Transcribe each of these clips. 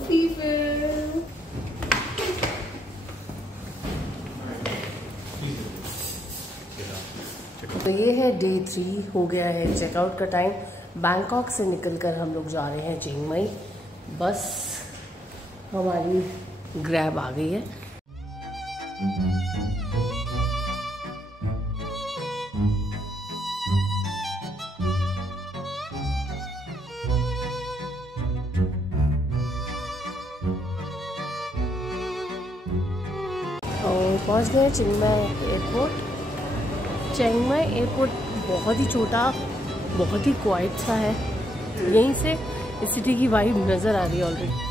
Selfie film. तो ये है डे 3, हो गया है चेकआउट का टाइम। बैंकॉक से निकलकर हम लोग जा रहे हैं चिंग माई। बस हमारी ग्रैब आ गई है। और पहुंच गए चिंग माई एयरपोर्ट। चिंग माई एयरपोर्ट बहुत ही छोटा, बहुत ही क्वाइट सा है। यहीं से इस सिटी की वाइब नज़र आ रही है ऑलरेडी।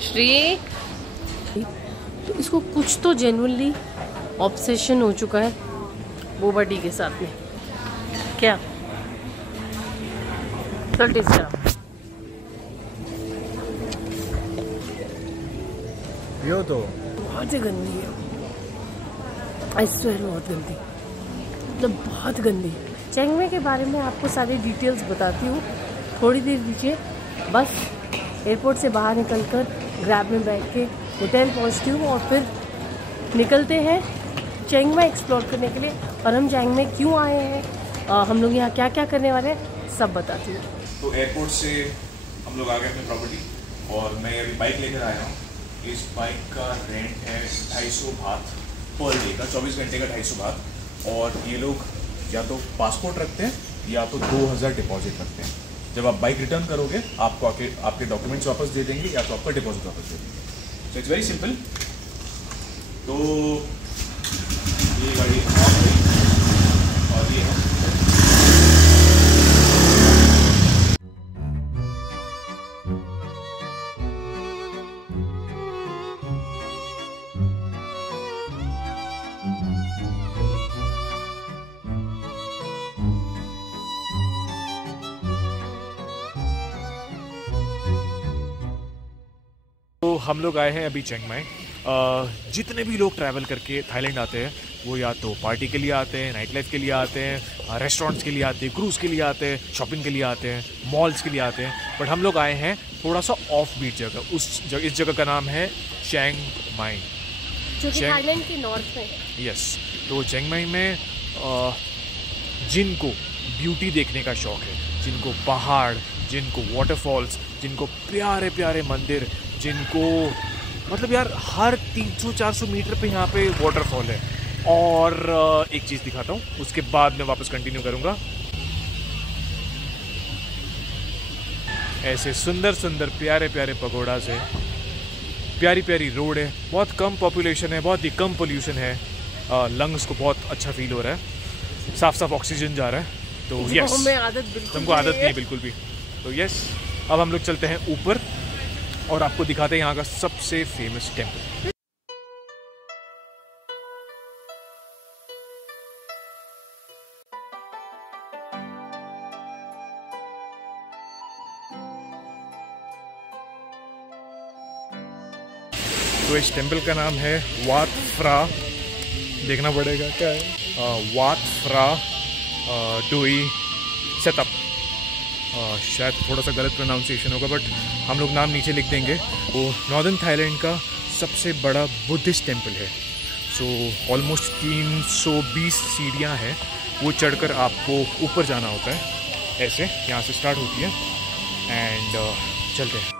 श्री तो इसको कुछ तो जेन्युइनली ऑब्सेशन हो चुका है बोबा टी के साथ में। क्या चल टेस्ट करा। यो तो बहुत ही गंदी है, आई स्वेयर बहुत गंदी, मतलब बहुत गंदी। चिंग माई के बारे में आपको सारी डिटेल्स बताती हूँ थोड़ी देर पीछे। बस एयरपोर्ट से बाहर निकलकर ग्रैब में बैठ के होटल पहुँचती हूँ और फिर निकलते हैं चिंग माई एक्सप्लोर करने के लिए। और हम चिंग माई क्यों आए हैं, हम लोग यहाँ क्या क्या करने वाले हैं, सब बताती हूँ। तो एयरपोर्ट से हम लोग आ गए अपनी प्रॉपर्टी और मैं अभी बाइक लेकर आया हूँ। इस बाइक का रेंट है 250 बात पर डे का, 24 घंटे का 250 बात। और ये लोग या तो पासपोर्ट रखते हैं या तो 2000 डिपॉजिट रखते हैं। जब आप बाइक रिटर्न करोगे आपको आपके डॉक्यूमेंट्स वापस दे देंगे या तो आपका डिपॉजिट वापस दे देंगे। So it's very simple. तो ये गाड़ी और ये है तो हम लोग आए हैं अभी चिंग माई। जितने भी लोग ट्रैवल करके थाईलैंड आते हैं वो या तो पार्टी के लिए आते हैं, नाइट लाइफ के लिए आते हैं, रेस्टोरेंट्स के लिए आते हैं, क्रूज़ के लिए आते हैं, शॉपिंग के लिए आते हैं, मॉल्स के लिए आते हैं। बट हम लोग आए हैं थोड़ा सा ऑफ बीट जगह। इस जगह का नाम है चिंग माई, जो कि थाईलैंड के नॉर्थ में। यस। तो चिंग माई में जिनको ब्यूटी देखने का शौक है, जिनको पहाड़, जिनको वाटरफॉल्स, जिनको प्यारे प्यारे मंदिर, जिनको मतलब यार हर 300-400 मीटर पे यहाँ पे वाटरफॉल है। और एक चीज़ दिखाता हूँ, उसके बाद मैं वापस कंटिन्यू करूँगा। ऐसे सुंदर सुंदर प्यारे प्यारे पगोडास है, प्यारी प्यारी रोड है, बहुत कम पॉपुलेशन है, बहुत ही कम पोल्यूशन है। लंग्स को बहुत अच्छा फील हो रहा है, साफ साफ ऑक्सीजन जा रहा है। तो यस, तुमको आदत नहीं है बिल्कुल भी। तो यस, अब हम लोग चलते हैं ऊपर और आपको दिखाते हैं यहाँ का सबसे फेमस टेम्पल। तो इस टेम्पल का नाम है वात फ्रा, देखना पड़ेगा क्या है, वात फ्रा डोई सेटअप। शायद थोड़ा सा गलत प्रोनाउंसिएशन होगा बट हम लोग नाम नीचे लिख देंगे। वो नॉर्दर्न थाईलैंड का सबसे बड़ा बुद्धिस्ट टेम्पल है। सो ऑलमोस्ट 320 सीढ़ियाँ हैं, वो चढ़कर आपको ऊपर जाना होता है। ऐसे यहाँ से स्टार्ट होती है एंड चलते हैं।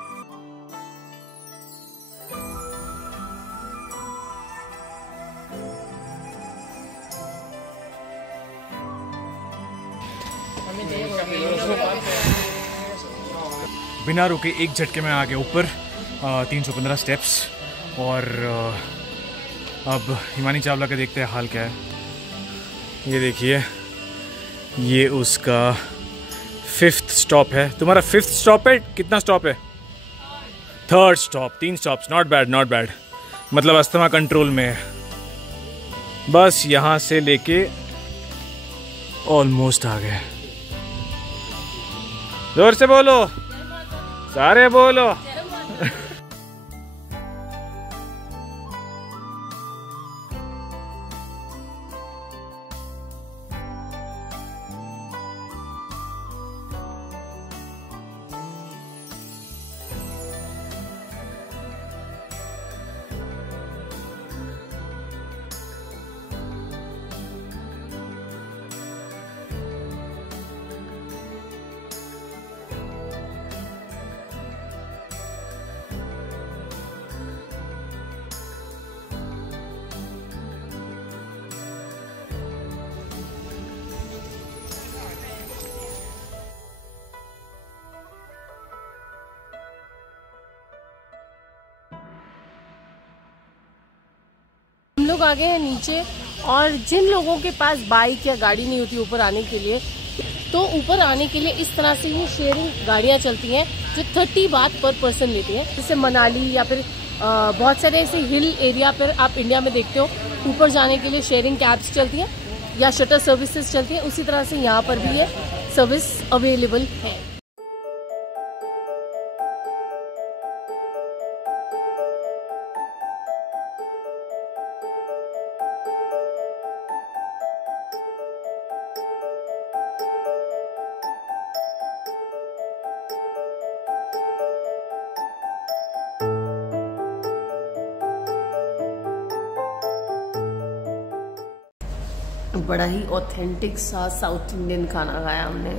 बिना रुके एक झटके में आ गए ऊपर, 315 स्टेप्स। और अब हिमानी चावला का देखते हैं हाल क्या है। ये देखिए, ये उसका 5th स्टॉप है। तुम्हारा 5th स्टॉप है? कितना स्टॉप है? 3rd stop, 3 stops. Not bad, not bad. मतलब अस्थमा कंट्रोल में है। बस यहाँ से लेके ऑलमोस्ट आ गए। जोर से बोलो, सारे बोलो। लोग आ गए हैं नीचे, और जिन लोगों के पास बाइक या गाड़ी नहीं होती ऊपर आने के लिए, तो ऊपर आने के लिए इस तरह से ये शेयरिंग गाड़ियाँ चलती हैं जो 30 बात पर पर्सन लेती हैं। जैसे मनाली या फिर बहुत सारे ऐसे हिल एरिया पर आप इंडिया में देखते हो ऊपर जाने के लिए शेयरिंग कैब्स चलती हैं या शटल सर्विसेज चलती हैं, उसी तरह से यहाँ पर भी ये सर्विस अवेलेबल है। बड़ा ही ऑथेंटिक सा साउथ इंडियन खाना खाया हमने।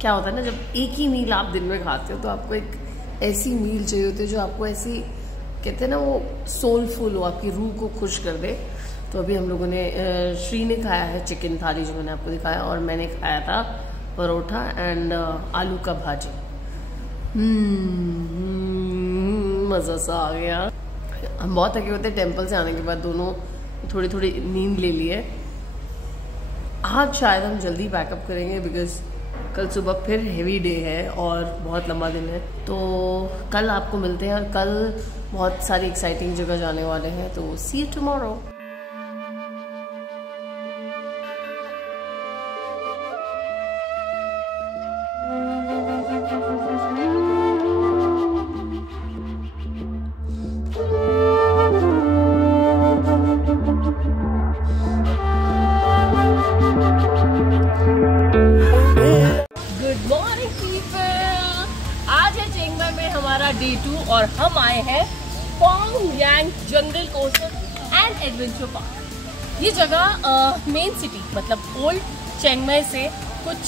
क्या होता है ना, जब एक ही मील आप दिन में खाते हो तो आपको एक ऐसी मील चाहिए होती है जो आपको ऐसी, कहते हैं ना, वो सोलफुल हो, आपकी रूह को खुश कर दे। तो अभी हम लोगों ने, श्री ने खाया है चिकन थाली जो मैंने आपको दिखाया, और मैंने खाया था परोठा एंड आलू का भाजी। मज़ा सा आ गया। हम बहुत थके होते टेम्पल से आने के बाद, दोनों थोड़ी थोड़ी नींद ले ली है। आज शायद हम जल्दी पैकअप करेंगे बिकॉज कल सुबह फिर हेवी डे है और बहुत लंबा दिन है। तो कल आपको मिलते हैं, और कल बहुत सारी एक्साइटिंग जगह जाने वाले हैं। तो सी यू टुमारो। Day 2 और हम आए हैं पोंग यांग जंगल कोस्टर एंड एडवेंचर पार्क। ये जगह मेन सिटी मतलब ओल्ड चिंग माई से कुछ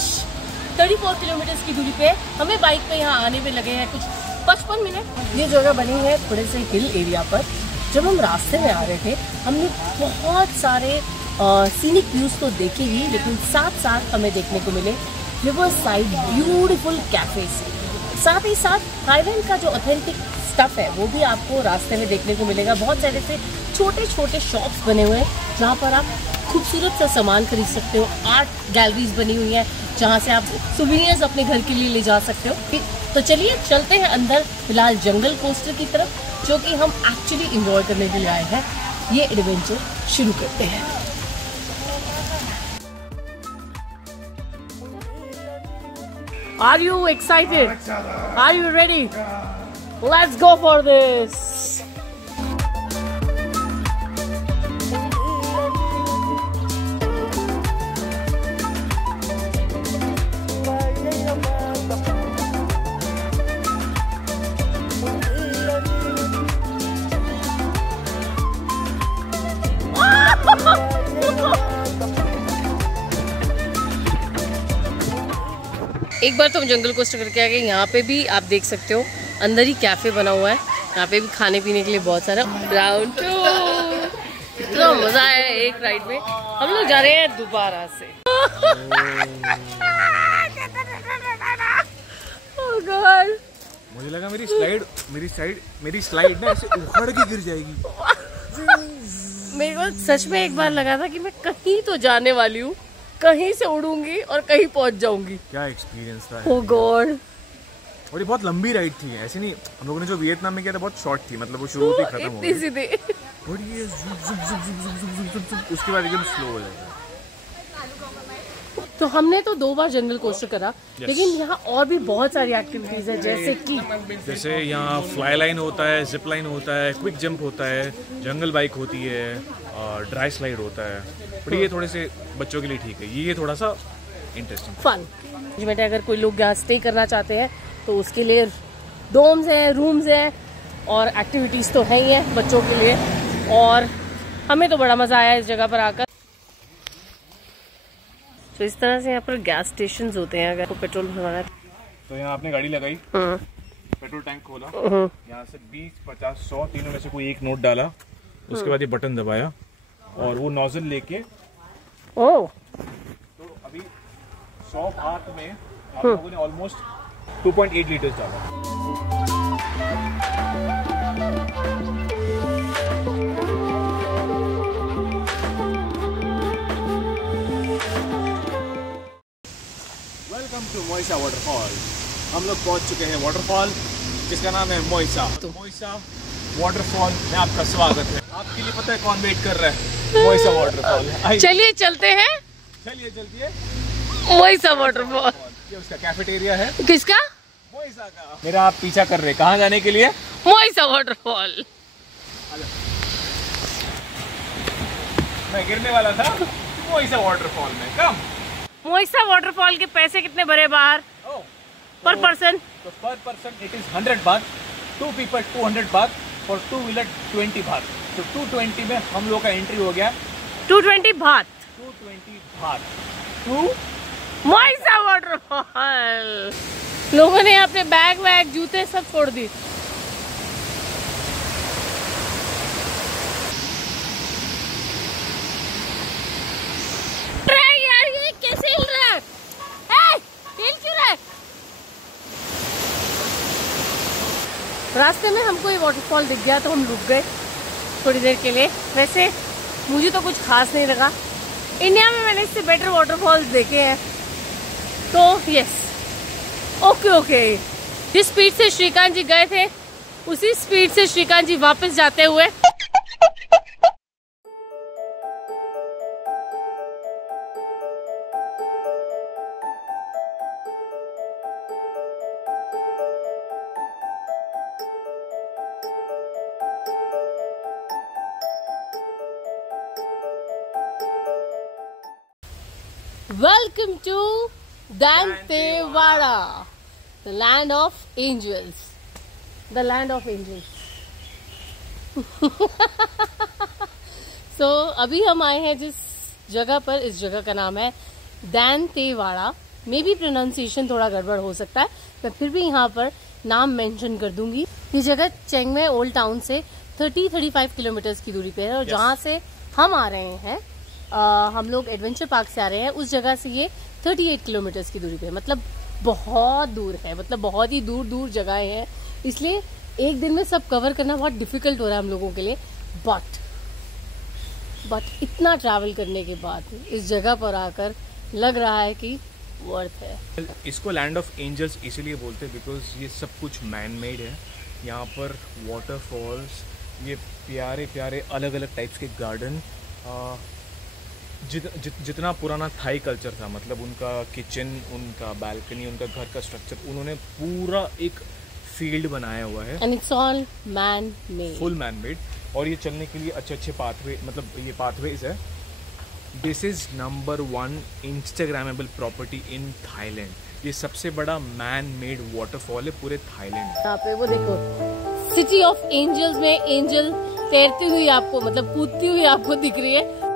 34 किलोमीटर की दूरी पे। हमें बाइक पे यहाँ आने में लगे हैं कुछ 55 मिनट। ये जगह बनी है थोड़े से हिल एरिया पर। जब हम रास्ते में आ रहे थे हमने बहुत सारे सीनिक व्यूज तो देखे ही, लेकिन साथ साथ हमें देखने को मिले रिवर साइड ब्यूटीफुल कैफेज। साथ ही साथ थाईलैंड का जो ऑथेंटिक स्टफ है वो भी आपको रास्ते में देखने को मिलेगा। बहुत सारे से छोटे छोटे शॉप्स बने हुए हैं जहाँ पर आप खूबसूरत सा सामान खरीद सकते हो। आर्ट गैलरीज बनी हुई है जहाँ से आप सुवेनियर्स अपने घर के लिए ले जा सकते हो। तो चलिए चलते हैं अंदर फिलहाल जंगल कोस्टर की तरफ, जो कि हम एक्चुअली एंजॉय करने के लिए आए हैं। ये एडवेंचर शुरू करते हैं। Are you excited? Are you ready? Let's go for this. एक बार तो हम जंगल कोस्टर करके आ गए। यहाँ पे भी आप देख सकते हो अंदर ही कैफे बना हुआ है। यहाँ पे भी खाने पीने के लिए बहुत सारा। राउंड 2 इतना मजा आया एक राइड में। हम लोग जा रहे हैं दोबारा से। oh God. मुझे लगा मेरी स्लाइड ना ऐसे उखड़ के गिर जाएगी। मेरे को सच में एक बार लगा था कि मैं कहीं तो जाने वाली हूँ, कहीं से उड़ूंगी और कहीं पहुंच जाऊंगी। क्या एक्सपीरियंस था। ओह गॉड। और ये बहुत लंबी राइड थी, ऐसे नहीं। हम लोगों ने जो वियतनाम में किया था बहुत शॉर्ट थी, मतलब वो शुरू होती खत्म हो गई। सीधे और ये उसके बाद एकदम स्लो हो जाता है। तो हमने तो 2 बार जंगल कोस्टर करा, लेकिन यहाँ और भी बहुत सारी एक्टिविटीज है, जैसे यहाँ फ्लाई लाइन होता है, जिप लाइन होता है, क्विक जंप होता है, जंगल बाइक होती है, और ड्राई स्लाइड होता है। बट ये थोड़े से बच्चों के लिए ठीक है, ये थोड़ा सा इंटरेस्टिंग फन। अगर कोई लोग यहाँ स्टे करना चाहते हैं तो उसके लिए डोम्स हैं, रूम्स हैं, और एक्टिविटीज तो है ही है बच्चों के लिए। और हमें तो बड़ा मजा आया इस जगह पर आकर। तो इस तरह से यहाँ पर गैस स्टेशन होते हैं। अगर आपको पेट्रोल भरवाना है तो यहाँ आपने गाड़ी लगाई, पेट्रोल टैंक खोला, यहाँ से 20, 50, 100 तीनों में से कोई एक नोट डाला, उसके बाद ये बटन दबाया और वो नोजल लेके तो अभी 100 बात में आप लोगों ने ऑलमोस्ट 2.8 लीटर्स डाला। Welcome to Moisa waterfall. हम लोग पहुंच चुके हैं वाटरफॉल जिसका नाम है मोइसा। मोइसा वाटरफॉल में आपका स्वागत है। आपके लिए पता है कौन वेट कर रहा है? मोइसा वाटरफॉल। चलिए चलते हैं। चलिए चलती है मोइसा वाटरफॉल। ये उसका कैफेटेरिया है। किसका? मोइसा का। मेरा आप पीछा कर रहे, कहाँ जाने के लिए? मोइसा वाटरफॉल। मैं गिरने वाला था मोइसा वाटरफॉल में। कम मोइसा वाटरफॉल के पैसे कितने भरे बाहर? पर पर्सन? तो पर पर्सन इट इज 100 बात, 2 people 200 बात, और 2 व्हीलर 20 बात। तो 220 में हम लोग का एंट्री हो गया। 220 बात। 220 बात टू मोइसा वाटरफॉल। लोगों ने अपने बैग वैग जूते सब छोड़ दी। यार ये कैसे हिल रहा है? हिल क्यों रहा है? रास्ते में हमको ये वाटरफॉल दिख गया तो हम रुक गए थोड़ी देर के लिए। वैसे मुझे तो कुछ खास नहीं लगा। इंडिया में मैंने इससे बेटर वाटरफॉल्स देखे हैं। तो यस, ओके। जिस स्पीड से श्रीकांत जी गए थे उसी स्पीड से श्रीकांत जी वापस जाते हुए Welcome to Dantewada, the land of angels. The land of angels. So, अभी हम आए हैं जिस जगह पर, इस जगह का नाम है दांतेवाड़ा। मे बी प्रोनाउंसिएशन थोड़ा गड़बड़ हो सकता है, मैं फिर भी यहाँ पर नाम मेंशन कर दूंगी। ये जगह चेंगमे ओल्ड टाउन से 30-35 किलोमीटर की दूरी पे है, और जहाँ से हम आ रहे हैं, हम लोग एडवेंचर पार्क से आ रहे हैं, उस जगह से ये 38 किलोमीटर की दूरी पे है। मतलब बहुत दूर है, मतलब बहुत ही दूर दूर जगहें हैं, इसलिए एक दिन में सब कवर करना बहुत डिफिकल्ट हो रहा है हम लोगों के लिए। बट इतना ट्रैवल करने के बाद इस जगह पर आकर लग रहा है कि वर्थ है। इसको लैंड ऑफ एंजल्स इसीलिए बोलते हैं बिकॉज ये सब कुछ मैन मेड है। यहाँ पर वाटरफॉल्स, ये प्यारे प्यारे अलग अलग टाइप्स के गार्डन, जितना पुराना थाई कल्चर था, मतलब उनका किचन, उनका बालकनी, उनका घर का स्ट्रक्चर, उन्होंने पूरा एक फील्ड बनाया हुआ है। And it's all man made, full man made. और ये चलने के लिए अच्छे अच्छे पाथवे, मतलब ये पाथवेज है। This is number 1 Instagrammable property in Thailand. ये सबसे बड़ा मैन मेड वाटरफॉल है पूरे थाईलैंड। यहाँ पे वो देखो, सिटी ऑफ एंजल्स में एंजल तैरती हुई आपको, मतलब कूदती हुई आपको दिख रही है।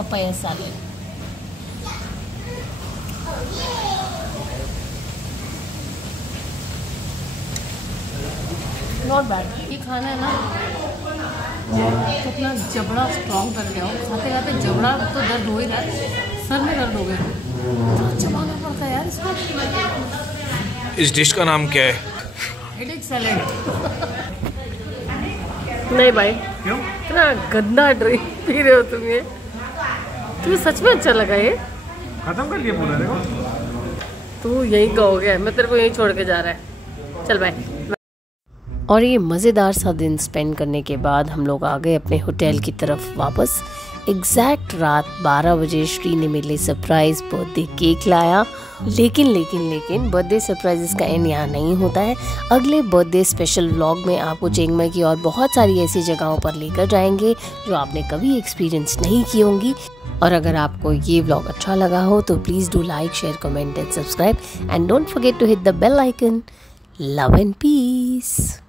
papaya salad. Not bad. ये खाना है ना तो अपना जबड़ा स्ट्रॉन्ग कर जाओ। खाते खाते जबड़ा तो दर्द हो ही रहा है, सर में दर्द हो गया तो चबाना पड़ता है यार इसको। इस डिश का नाम क्या है? Headache salad. नहीं भाई, क्यों? इतना गंदा ड्रिंक पी रहे हो तुम ये? तुम्हें सच में अच्छा लगा ये? खत्म कर लिया पूरा? देखो तू यहीं का हो गया, मैं तेरे को यहीं छोड़ के जा रहा है। चल बाय। और ये मज़ेदार सा दिन स्पेंड करने के बाद हम लोग आ गए अपने होटल की तरफ वापस। एग्जैक्ट रात 12 बजे श्री ने मेरे लिए सरप्राइज बर्थडे केक लाया। लेकिन बर्थडे सरप्राइजेस का एंड यहाँ नहीं होता है। अगले बर्थडे स्पेशल व्लॉग में आपको चिंग माई की और बहुत सारी ऐसी जगहों पर लेकर जाएंगे जो आपने कभी एक्सपीरियंस नहीं की होंगी। और अगर आपको ये व्लॉग अच्छा लगा हो तो please do like, share, comment and subscribe and don't forget to hit the bell icon. Love and piece.